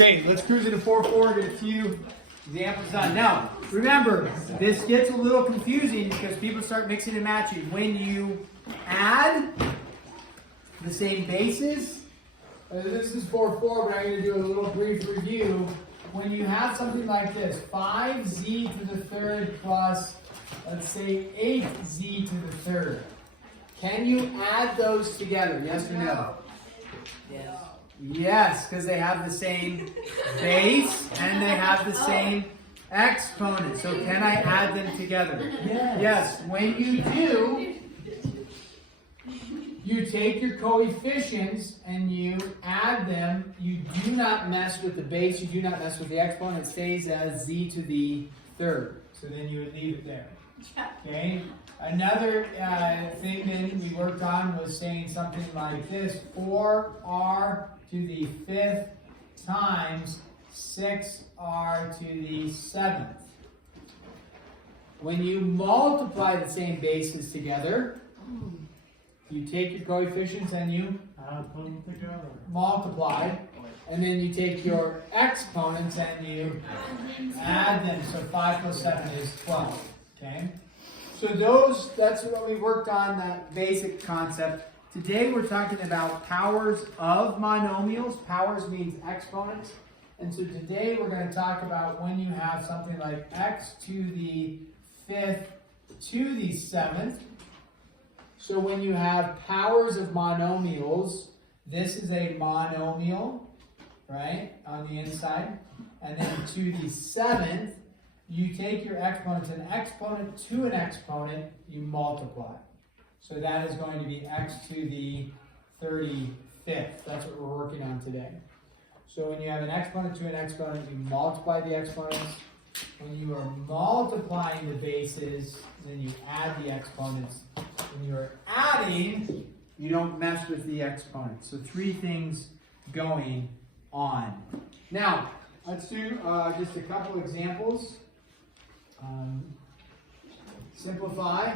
Okay, let's cruise into 4-4, get a few examples done. Now, remember, this gets a little confusing because people start mixing and matching. When you add the same bases, this is 4-4, but I'm going to do a little brief review. When you have something like this, 5z to the third plus, let's say, 8z to the third. Can you add those together? Yes or no? Yes. Yes, because they have the same base and they have the same exponent. So can I add them together? Yes. Yes. When you do, you take your coefficients and you add them. You do not mess with the base. You do not mess with the exponent. It stays as z to the third. So then you would leave it there. Okay. Another thing then we worked on was saying something like this: 4r to the 5th times 6r to the 7th. When you multiply the same bases together, you take your coefficients and you put them together. Multiply, and then you take your exponents and you add them. So 5 plus 7 is 12. Okay? So that's what we worked on, that basic concept. Today we're talking about powers of monomials. Powers means exponents. And so today we're going to talk about when you have something like x to the 5th to the 7th. So when you have powers of monomials, this is a monomial, right, on the inside. And then to the 7th, you take your exponents, an exponent to an exponent, you multiply. So that is going to be x to the 35th. That's what we're working on today. So when you have an exponent to an exponent, you multiply the exponents. When you are multiplying the bases, then you add the exponents. When you are adding, you don't mess with the exponents. So 3 things going on. Now, let's do just a couple examples. Simplify,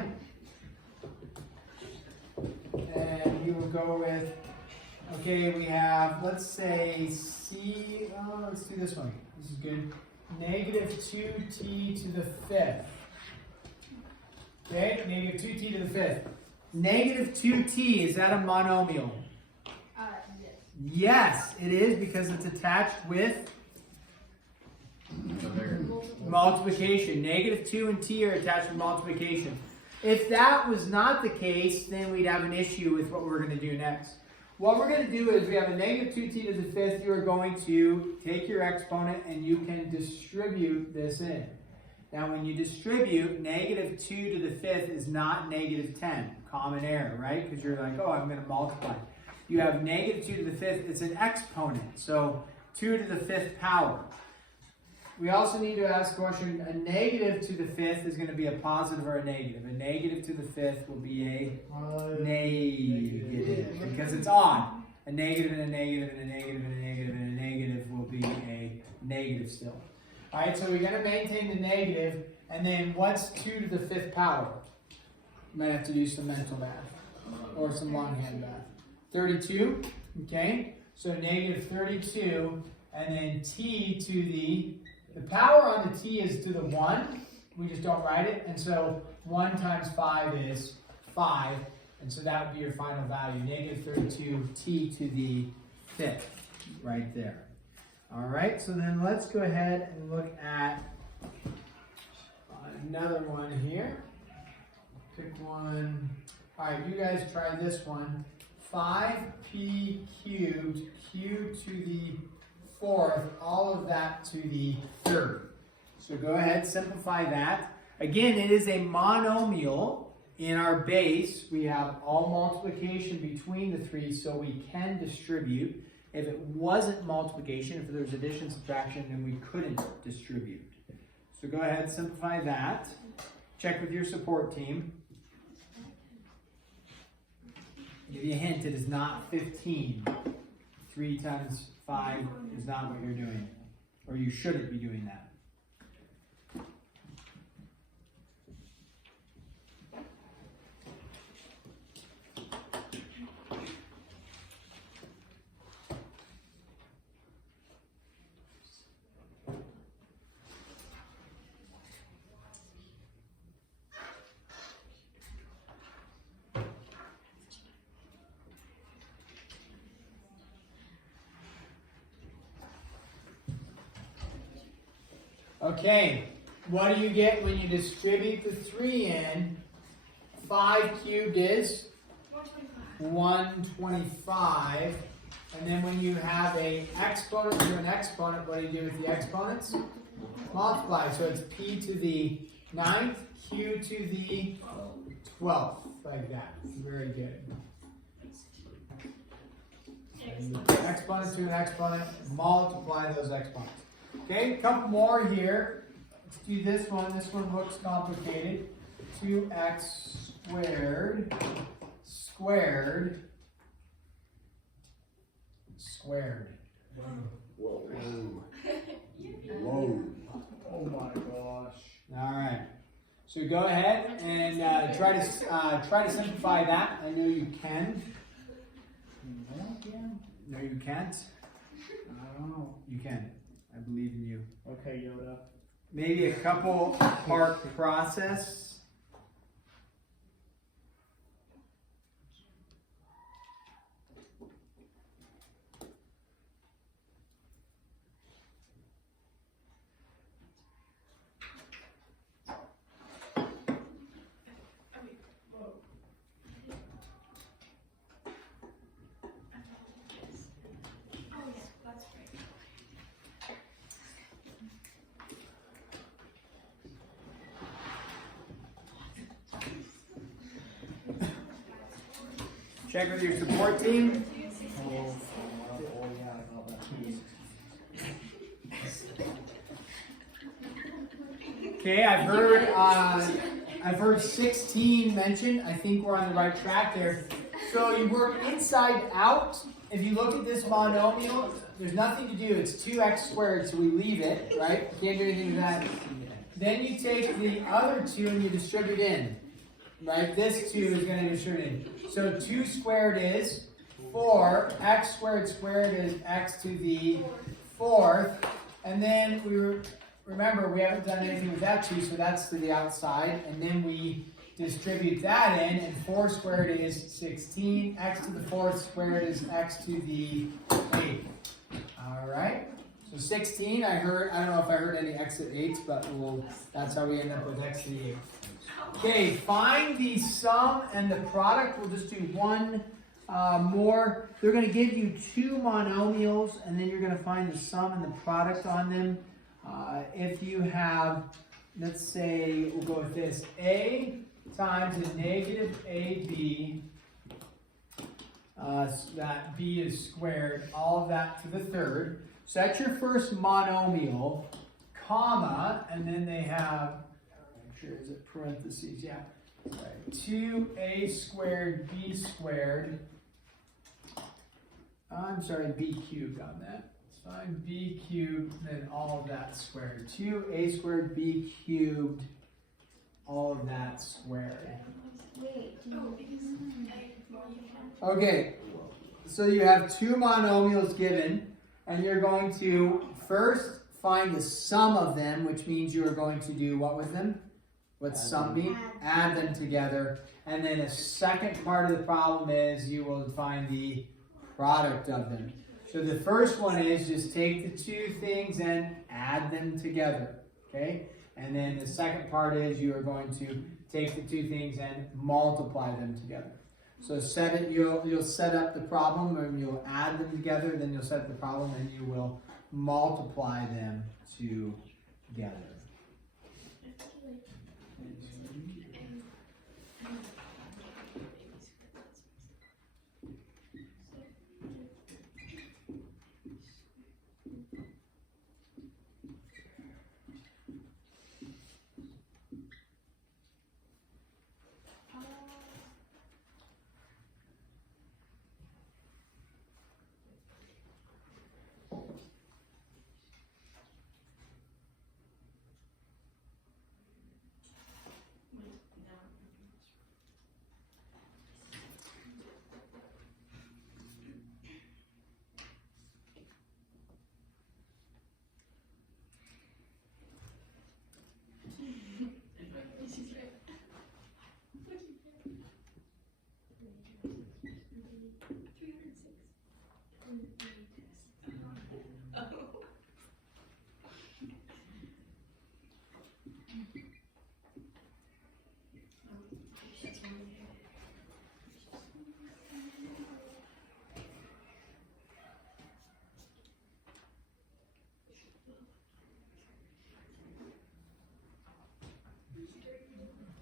and you will go with, okay, we have, let's say, let's do this one. This is good. Negative 2t to the 5th. Okay, negative 2t to the 5th. Negative 2t, is that a monomial? Yes. Yes, it is, because it's attached with multiplication. Negative 2 and t are attached with multiplication. If that was not the case, then we'd have an issue with what we're going to do next. What we're going to do is we have a negative 2t to the 5th. You are going to take your exponent and you can distribute this in. Now when you distribute, negative 2 to the 5th is not negative 10. Common error, right? Because you're like, oh, I'm going to multiply. You have negative 2 to the 5th. It's an exponent. So 2 to the 5th power. We also need to ask a question, a negative to the 5th is going to be a positive or a negative. A negative to the 5th will be a negative because it's odd. A negative and a negative and a negative and a negative and a negative will be a negative still. All right, so we're going to maintain the negative, and then what's 2 to the 5th power? You might have to do some mental math or some longhand math. 32, okay? So negative 32, and then t to the power on the t is to the 1. We just don't write it. And so 1 times 5 is 5. And so that would be your final value. Negative 32 t to the 5th right there. All right, so then let's go ahead and look at another one here. Pick one. All right, you guys try this one. 5p cubed, q to the 4th, all of that to the 3rd. So go ahead, simplify that. Again, it is a monomial. In our base, we have all multiplication between the 3, so we can distribute. If it wasn't multiplication, if there was addition, subtraction, then we couldn't distribute. So go ahead, simplify that. Check with your support team. Give you a hint, it is not 15. 3 times 5 is not what you're doing. Or you shouldn't be doing that. Okay, what do you get when you distribute the 3 in? 5 cubed is 125. And then when you have a exponent to an exponent, what do you do with the exponents? Multiply. So it's p to the 9th, q to the 12th, like that. Very good. Exponent to an exponent, multiply those exponents. Okay, a couple more here. Let's do this one. This one looks complicated. 2x squared squared. Whoa. Whoa. Oh my gosh. All right. So go ahead and try to simplify that. I know you can. No, you can't. I don't know. You can. I believe in you. Okay, Yoda. Maybe a couple part process. Check with your support team. Oh yeah, I got that too. Okay, I've heard 16 mentioned. I think we're on the right track there. So you work inside out. If you look at this monomial, there's nothing to do. It's 2x squared, so we leave it, right? Can't do anything with that. Then you take the other 2 and you distribute in. Right? This 2 is going to distribute in. So 2 squared is 4. X squared squared is x to the 4th. And then remember, we haven't done anything with that 2, so that's to the outside. And then we distribute that in, and 4 squared is 16. X to the 4th squared is x to the 8th. All right? So 16, I don't know if I heard any x to the 8s, but that's how we end up with x to the 8th. Okay, find the sum and the product. We'll just do one more. They're going to give you 2 monomials, and then you're going to find the sum and the product on them. If you have, let's say, we'll go with this, a times a negative ab, so that b is squared, all of that to the 3rd. So that's your first monomial, comma, and then they have, is it parentheses? Yeah. Right. 2a squared b squared. I'm sorry, b cubed on that. It's fine. B cubed, then all of that squared. 2a squared b cubed, all of that squared. Okay, so you have 2 monomials given, and you're going to first find the sum of them, which means you are going to do what with them? What's sum mean? Add them together. And then a second part of the problem is you will find the product of them. So the first one is just take the 2 things and add them together. Okay? And then the second part is you are going to take the 2 things and multiply them together. So you'll set up the problem, and you'll add them together, then you'll set up the problem, and you will multiply them together.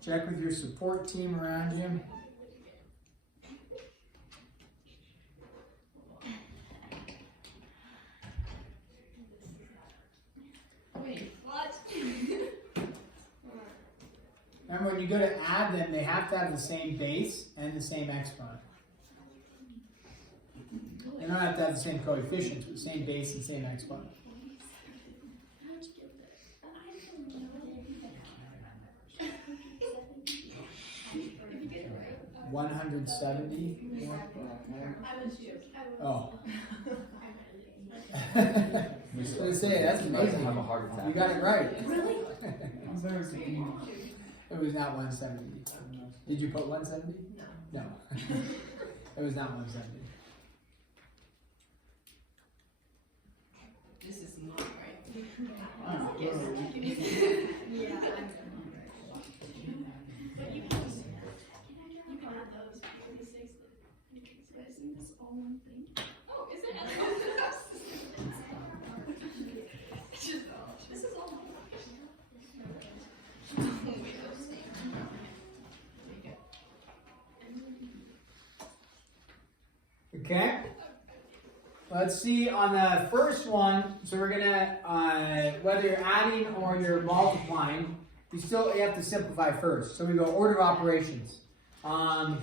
Check with your support team around you. Wait, what? Remember, when you go to add them, they have to have the same base and the same exponent. They don't have to have the same coefficients, but the same base and same exponent. How'd you get there? I don't know. Did you get it right? 170. I was joking. Oh. I I was going to say, that's amazing. Have a heart attack. You got it right. Really? I'm very confused. It was not 170. Did you put 170? No. No. It was not 170. This is not right. Oh, Yeah, really? I know. But you can have those 46. Isn't this all one thing? Oh, is it? It's just, this is all one. Okay. Let's see on the first one. So we're gonna, whether you're adding or you're multiplying, you have to simplify first. So we go order of operations.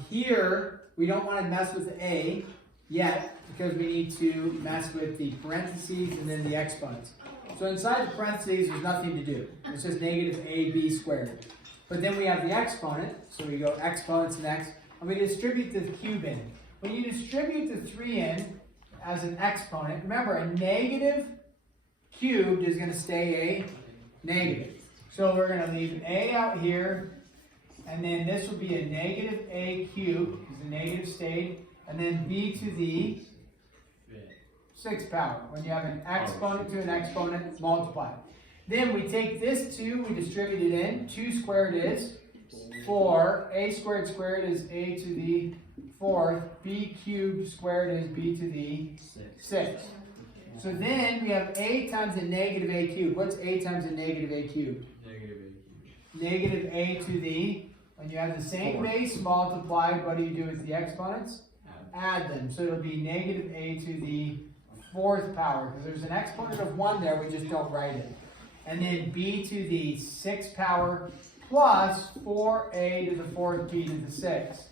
Here we don't want to mess with the a yet because we need to mess with the parentheses and then the exponents. So inside the parentheses, there's nothing to do. It's just negative ab squared. But then we have the exponent, so we go exponents next, and we distribute the cube in. When you distribute the 3 in as an exponent, remember a negative cubed is going to stay a negative. So we're going to leave a out here, and then this will be a negative a cubed, because the negative stayed, and then b to the 6th power. When you have an exponent to an exponent, multiply. Then we take this 2, we distribute it in. 2 squared is 4. A squared squared is a to the 4th. B cubed squared is b to the 6th. So then we have a times a negative a cubed. What's a times a negative a cubed? Negative a cubed. Negative a to the, when you have the same base multiplied, what do you do with the exponents? Add them. So it'll be negative a to the 4th power, because there's an exponent of 1 there, we just don't write it. And then b to the 6th power plus 4a to the 4th b to the 6th.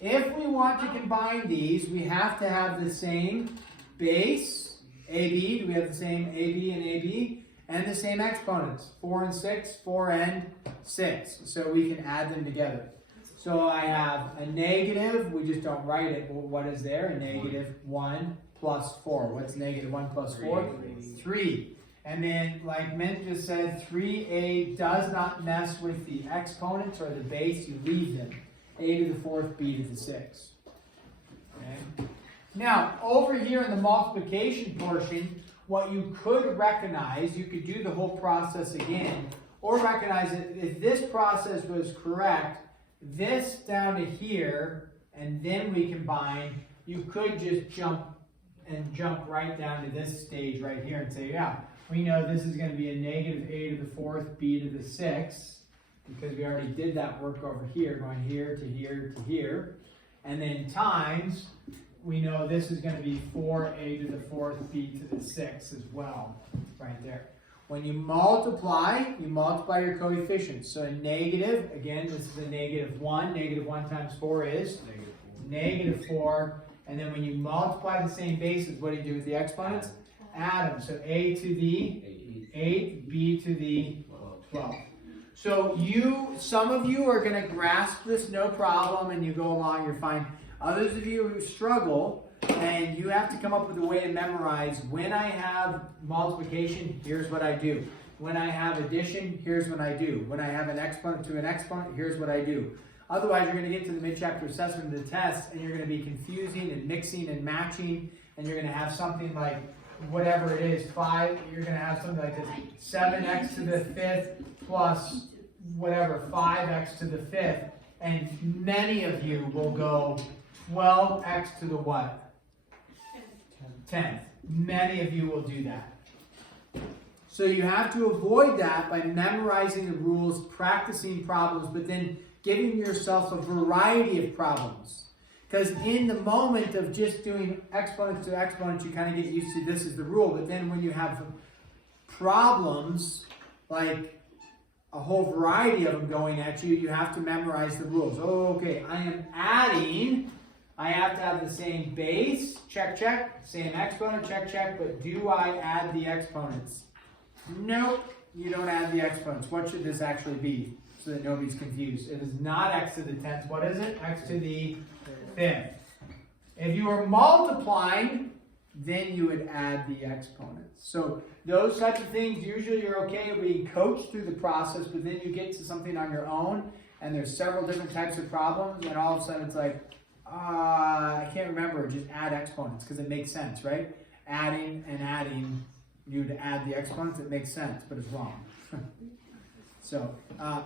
If we want to combine these, we have to have the same base, AB, do we have the same AB and AB? And the same exponents, 4 and 6, 4 and 6. So we can add them together. So I have a negative, we just don't write it. Well, what is there? A negative 1 plus 4. What's negative 1 plus 4? 3. And then, like Mint just said, 3a does not mess with the exponents or the base. You leave them. A to the 4th, b to the 6th. Okay. Now, over here in the multiplication portion, what you could recognize, you could do the whole process again, or recognize that if this process was correct, this down to here, and then we combine, you could just jump right down to this stage right here and say, yeah, we know this is going to be a negative a to the 4th, b to the 6th, because we already did that work over here, going here to here to here. And then times, we know this is going to be 4a to the 4th, b to the 6th as well, right there. When you multiply your coefficients. So a negative, again, this is a negative 1. Negative 1 times 4 is? Negative 4. And then when you multiply the same bases, what do you do with the exponents? Add them. So a to the 8, b to the 12. So some of you are going to grasp this no problem and you go along, you're fine. Others of you who struggle, and you have to come up with a way to memorize, when I have multiplication, here's what I do. When I have addition, here's what I do. When I have an exponent to an exponent, here's what I do. Otherwise, you're going to get to the mid-chapter assessment of the test, and you're going to be confusing and mixing and matching, and you're going to have something like, whatever it is, 5, you're going to have something like this, 7x to the 5th plus whatever, 5x to the 5th, and many of you will go 12x to the what? 10th. Many of you will do that. So you have to avoid that by memorizing the rules, practicing problems, but then giving yourself a variety of problems. Because in the moment of just doing exponents to exponents, you kind of get used to this is the rule. But then when you have problems, like a whole variety of them going at you, you have to memorize the rules. Oh, okay, I am adding. I have to have the same base, check, check, same exponent, check, check, but do I add the exponents? Nope, you don't add the exponents. What should this actually be so that nobody's confused? It is not x to the 10th. What is it? X to the 5th. If you were multiplying, then you would add the exponents. So those types of things, usually you're okay with being coached through the process, but then you get to something on your own, and there's several different types of problems, and all of a sudden it's like, I can't remember, just add exponents, because it makes sense, right? Adding and adding, you'd add the exponents, it makes sense, but it's wrong. So,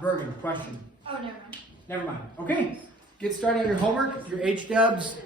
Bergen, question? Oh, never mind. Never mind. Okay, get started on your homework, your H-dubs.